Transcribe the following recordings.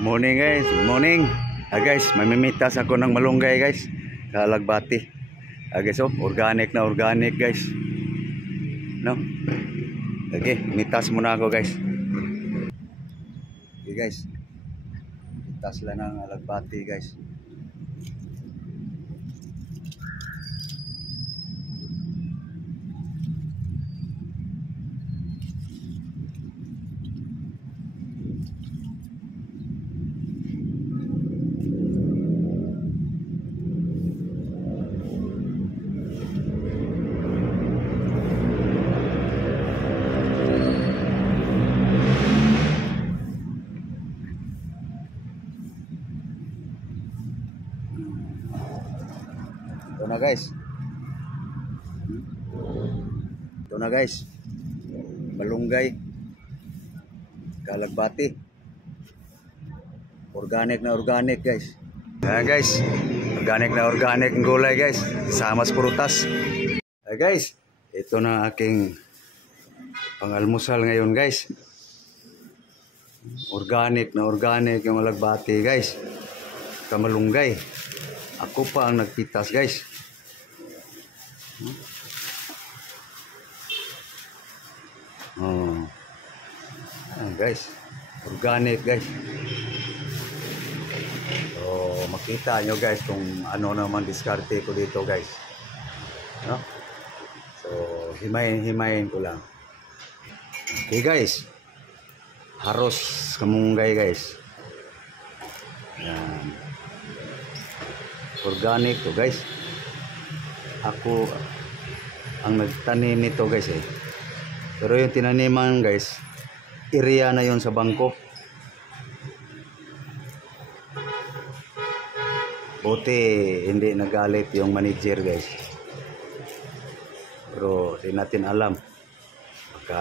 Morning guys, morning. Guys, mamimitas ako ng malunggay guys. Sa Alagbati. Guys, oh, organic na organic guys. No? Okay, mitas muna ako guys. Okay guys. Mitas lang ng Alagbati guys. Ito na guys. Ito na guys. Malunggay. Alagbati. Organic na organic guys. Ayan guys. Organic na organic ng gulay guys. Sama sa prutas. Ayan guys. Ito na aking pang-almusal ngayon guys. Organic na organic yung alagbati guys. Kamalunggay. Ako pa ang nagpitas guys. Oh. Guys, organic guys. So, makita nyo guys kung ano naman diskarte ko dito guys. No? So, himayin ko lang. Okay guys. Haros kamunggay guys. Yan. Organic to guys. Ako ang nagtanim nito guys eh. Pero yung tinaniman guys, area na yon sa bangko. Buti hindi nagalit yung manager guys. Pero di natin alam. Baka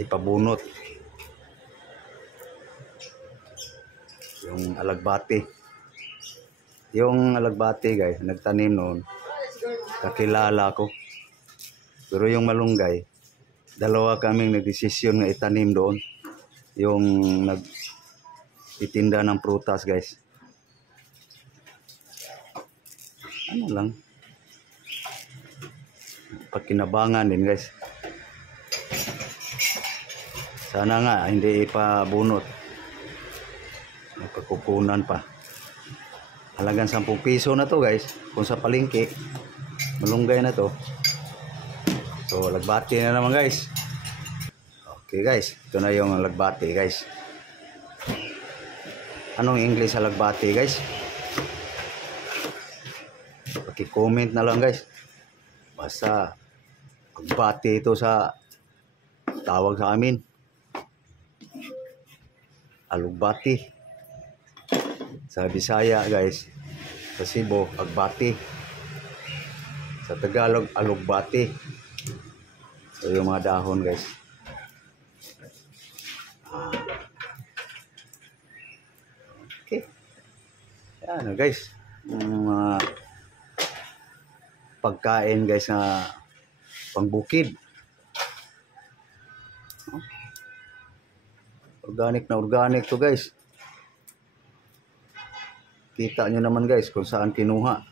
ipabunot yung alagbati. Yung alagbati guys, nagtanim noon, kakilala ko. Pero yung malunggay, dalawa kaming nagdesisyon na itanim doon. Yung nagtitinda ng prutas guys. Ano lang, pagkinabangan din guys. Sana nga hindi ipabunot. Nagkakukunan pa. Halagang 10 piso na to guys. Kung sa palengke, malunggay na to. So, alagbati na naman guys. Okay guys, ito na yung alagbati guys. Anong English alagbati guys? Paki-comment na lang guys. Basta alagbati ito sa tawag sa amin. Alugbati. Sa Bisaya guys, sa Cebu, agbati. Sa Tagalog, alugbati. So yung mga dahon guys. Okay. Yan guys. Mga pagkain guys na pangbukid. Organic na organic to guys. Kita nyo naman guys kung saan kinuha.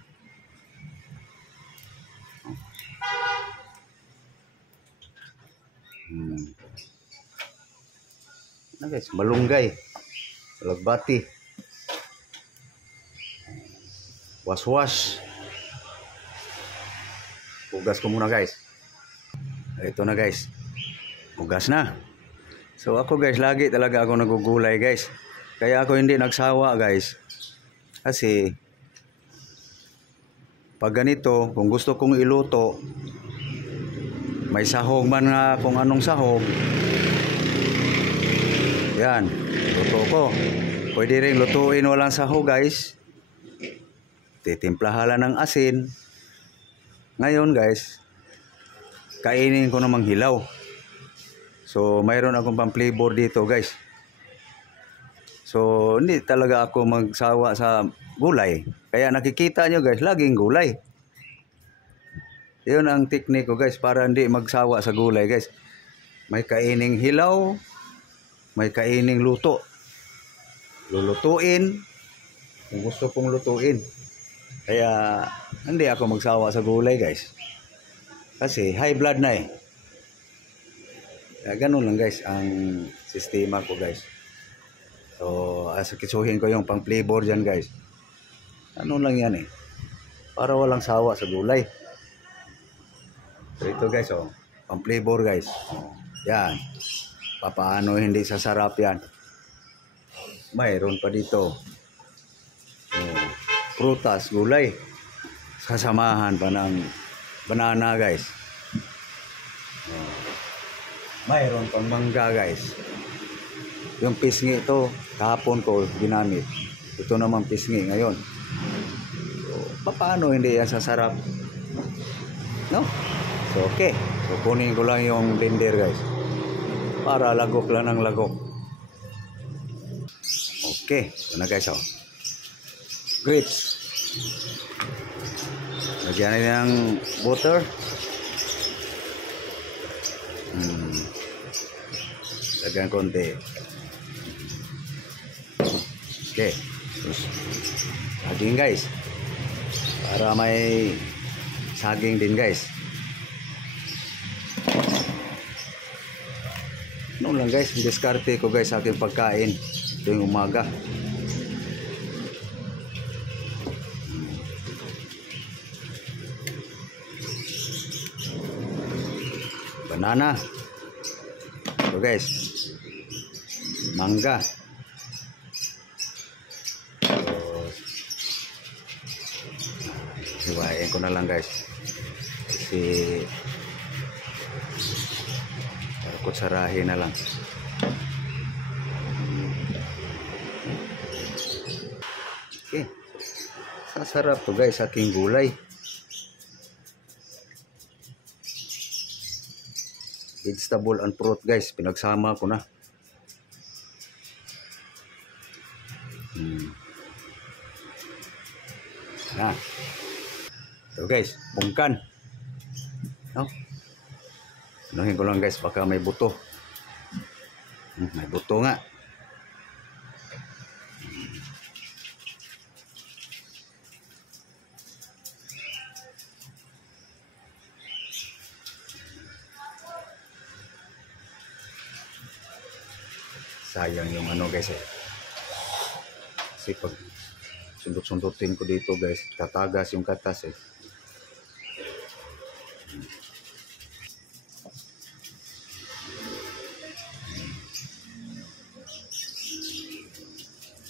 Na guys, malunggay, alagbati, waswas. Hugas ko muna guys. Ito na guys, hugas na. So ako guys, lagi talaga ako nagugulay guys. Kaya ako hindi nagsawa guys. Kasi pag ganito, kung gusto kong iluto, may sahog man nga kung anong sahog, yan, luto ko. Pwede rin lutuin walang sahog guys. Titimplahan ng asin. Ngayon guys, kainin ko namang hilaw. So mayroon akong pang flavor dito guys. So hindi talaga ako magsawa sa gulay. Kaya nakikita nyo guys, laging gulay. Yun ang teknik ko guys, para hindi magsawa sa gulay guys. May kaining hilaw, may kaining luto. Lulutuin kung gusto kong lutuin. Kaya hindi ako magsawa sa gulay guys. Kasi high blood na eh. Kaya ganun lang guys ang sistema ko guys. So asakisuhin ko yung pang flavor dyan guys. Ano lang yan eh. Para walang sawa sa gulay. So ito guys oh. Pang flavor guys. Yan. Papaano hindi sasarap yan. Mayroon pa dito. Prutas, gulay. Sasamahan pa ng banana guys. Mayroon pang mangga guys. Yung pisngi ito, kahapon ko ginamit. Ito naman pisngi ngayon. So, paano hindi yan sasarap? No? So, okay. So, kunin ko lang yung blender guys. Para lagok lang ng lagok. Okay. Ito na guys oh. Grapes. Lagyan natin ng butter. Lagyan konti. Okay. Saging guys. Para may saging din guys. Noon lang guys, diskarte ko guys sa aking pagkain tuwing umaga. Banana. So guys, mangga. So, hiwain ko na lang guys. Kasi kutsarahin na lang. Okay. Sasarap to guys, aking gulay. Vegetable and fruit guys, pinagsama ko na. Na. So guys, pungkan. No? Anuhin ko lang guys, baka may buto. May buto nga. Sayang yung ano guys eh. Kasi pag sundot-sundutin ko dito guys, tatagas yung katas eh.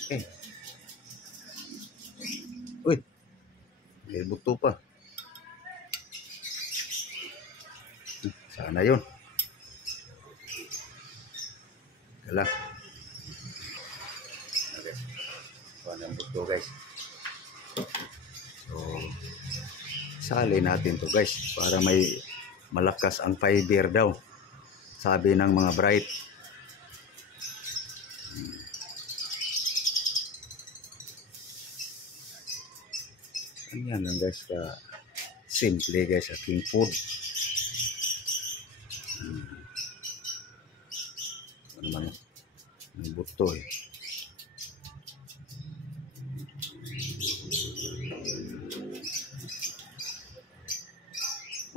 Okay. Uy, may buto pa. Sana yun. Kala. Okay. Paano ang buto guys. So, sali natin to guys. Para may malakas ang fiber daw. Sabi ng mga bright. Yan lang guys, ka simple guys aking food. Ano naman ang buto eh.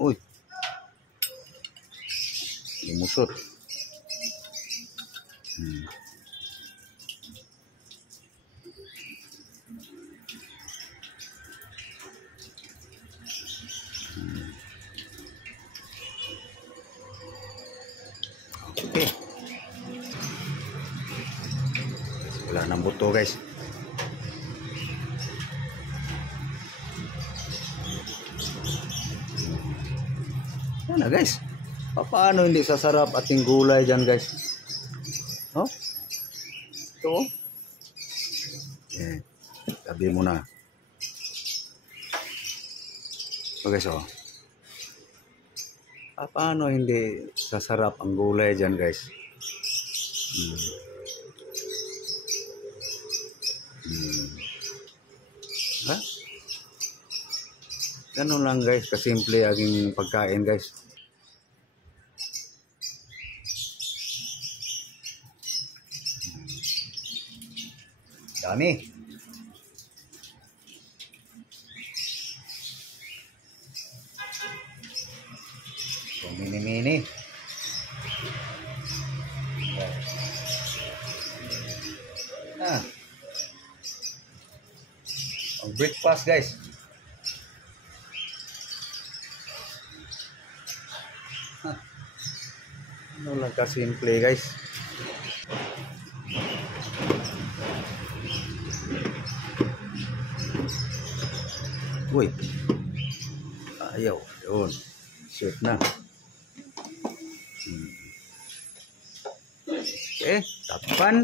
Uy, lumusot. Okay. Wala nang buto guys. Ano guys? Paano hindi sasarap ating gulay dyan guys? No? Ito. Eh, tabi mo na. So guys oh. Paano hindi sasarap ang gulay dyan guys? Ha? Ganun lang guys, kasimple aging pagkain guys. Dami. So, mini-mini. Ah. Ang breakfast guys. Ano lang kasimple guys. Uy. Ayaw. Yun. Shoot na. Okay. Tapan.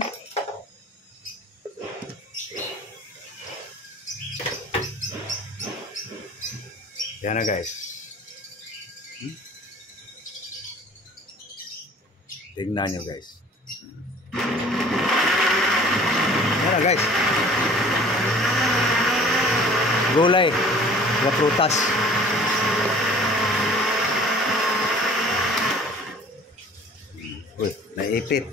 Yan na guys. Tingnan nyo guys. Yan na guys. Gulay. Na prutas. Uy, naipit.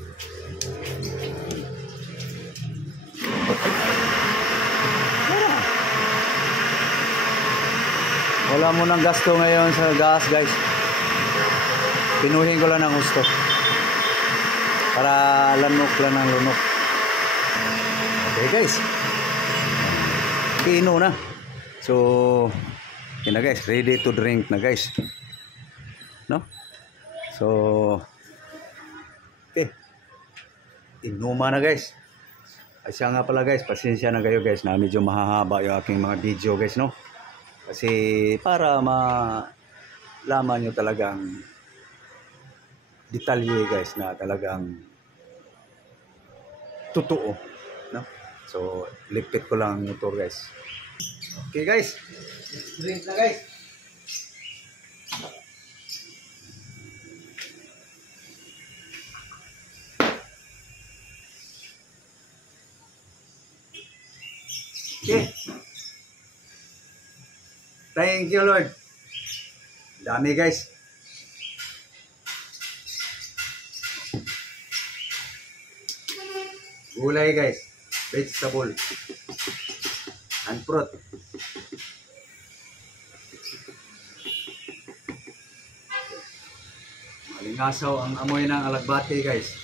Wala mo ng gasto ngayon sa gas guys. Pinuhin ko lang ng gusto. Para lanok lang ng lunok. Okay guys. Pino na. So, yun na guys. Ready to drink na guys. No? So, okay. Inuma na guys. Ay siya nga pala guys. Pasensya na kayo guys na medyo mahahaba yung aking mga video guys no. Kasi para malaman nyo talagang detalye guys na talagang totoo. No? So, lipit ko lang ito guys. Okay guys. Drink na guys. Okay. Thank you Lord. Dami guys. Gulay guys. Vegetable. And fruit. Malingasaw ang amoy ng alagbati guys.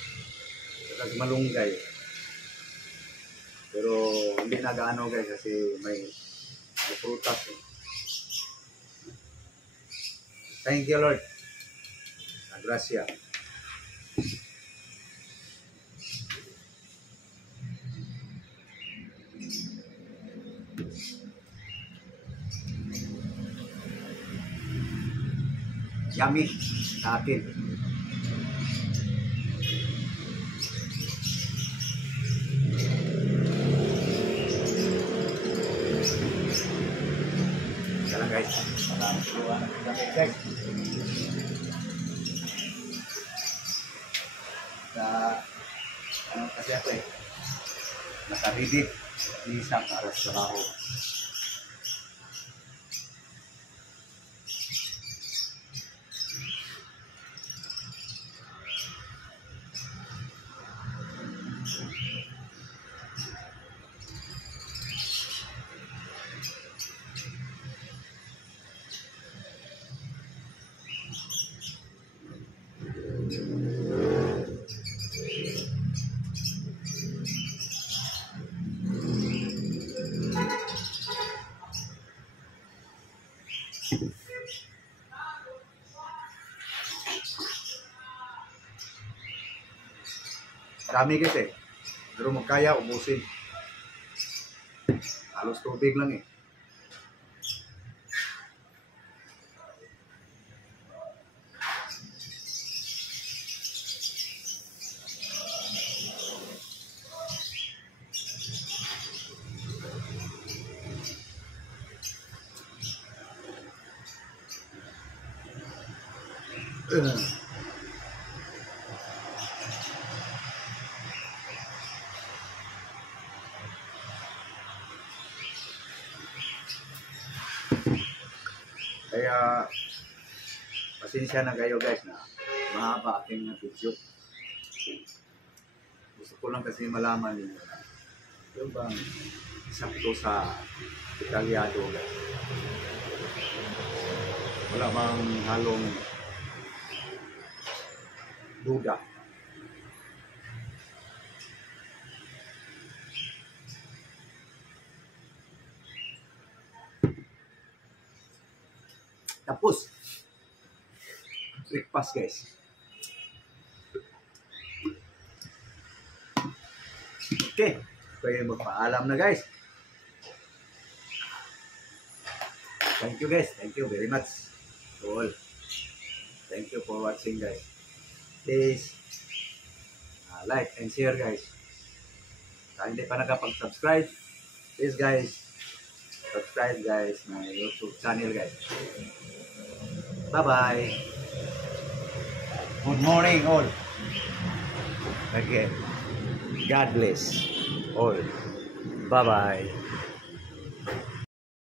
Saka malunggay. Pero hindi na gaano guys kasi may prutas eh. Thank you Lord. Gracia. Yummy sa atin. Yan lang guys. Maraming turuan ng gamit guys. Ano kasi ako eh. Nakaridig. Isa para sa trabaho. Marami guys eh. Pero magkaya, ubusin. Halos tubig lang eh. Kaya pasensya na kayo guys na mahaba aking video. Gusto ko lang kasi malaman niyo na Yung bang sakto sa detalyado guys. Wala bang halong duda. Tapos, breakfast guys. Okay, pwede magpaalam na guys. Thank you guys, thank you very much to all. Thank you for watching guys. Please like and share guys. Sa hindi pa nakapag-subscribe, please guys, subscribe guys my YouTube channel guys. Bye-bye. Good morning all. Again. God bless all. Bye-bye.